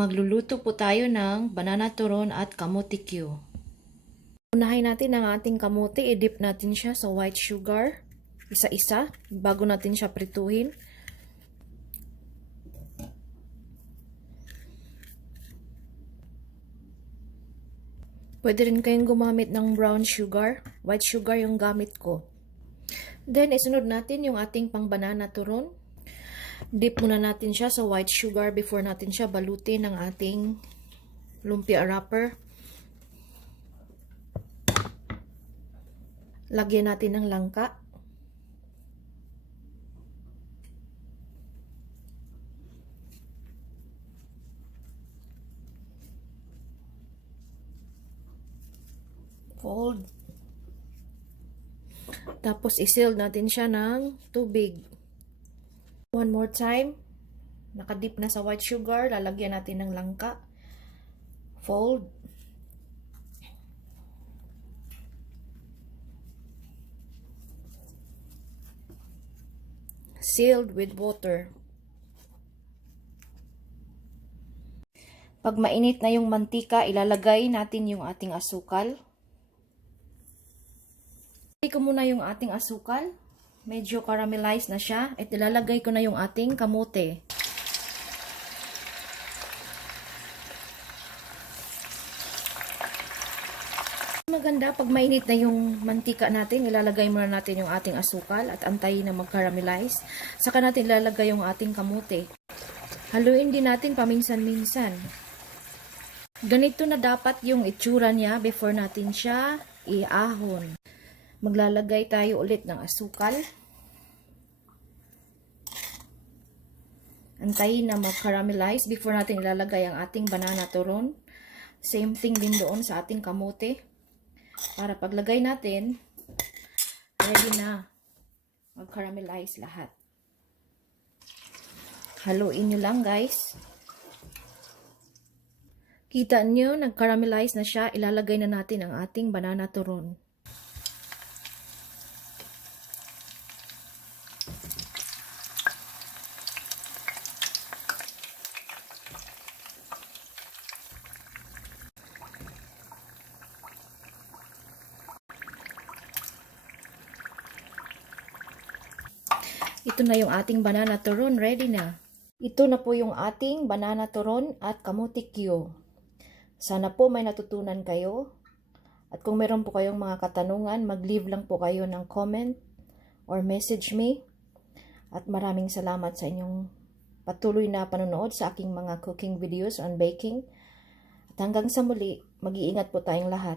Magluluto po tayo ng banana turon at kamote Q. Unahin natin ang ating kamote, i-dip natin siya sa white sugar, isa-isa, bago natin siya prituhin. Pwede rin kayong gumamit ng brown sugar, white sugar yung gamit ko. Then, isunod natin yung ating pang banana turon. Dip muna natin siya sa white sugar before natin siya balutin ng ating lumpia wrapper. Lagyan natin ng langka. Fold. Tapos i-seal natin siya ng tubig. One more time. Nakadip na sa white sugar, lalagyan natin ng langka. Fold. Sealed with water. Pag mainit na yung mantika, ilalagay natin yung ating asukal. Ilagay ko muna yung ating asukal. Medyo caramelized na siya. At ilalagay ko na yung ating kamote. Maganda, pag mainit na yung mantika natin, ilalagay muna natin yung ating asukal at antayin na mag-caramelize. Saka natin ilalagay yung ating kamote. Haluin din natin paminsan-minsan. Ganito na dapat yung itsura niya before natin siya iahon. Maglalagay tayo ulit ng asukal. Antayin na mag-caramelize before natin ilalagay ang ating banana turon. Same thing din doon sa ating kamote. Para paglagay natin, ready na mag-caramelize lahat. Haluin nyo lang guys. Kita nyo, nag-caramelize na siya. Ilalagay na natin ang ating banana turon. Ito na yung ating banana turon, ready na. Ito na po yung ating banana turon at kamote Q. Sana po may natutunan kayo. At kung meron po kayong mga katanungan, mag-leave lang po kayo ng comment or message me. At maraming salamat sa inyong patuloy na panonood sa aking mga cooking videos on baking. At hanggang sa muli, mag-iingat po tayong lahat.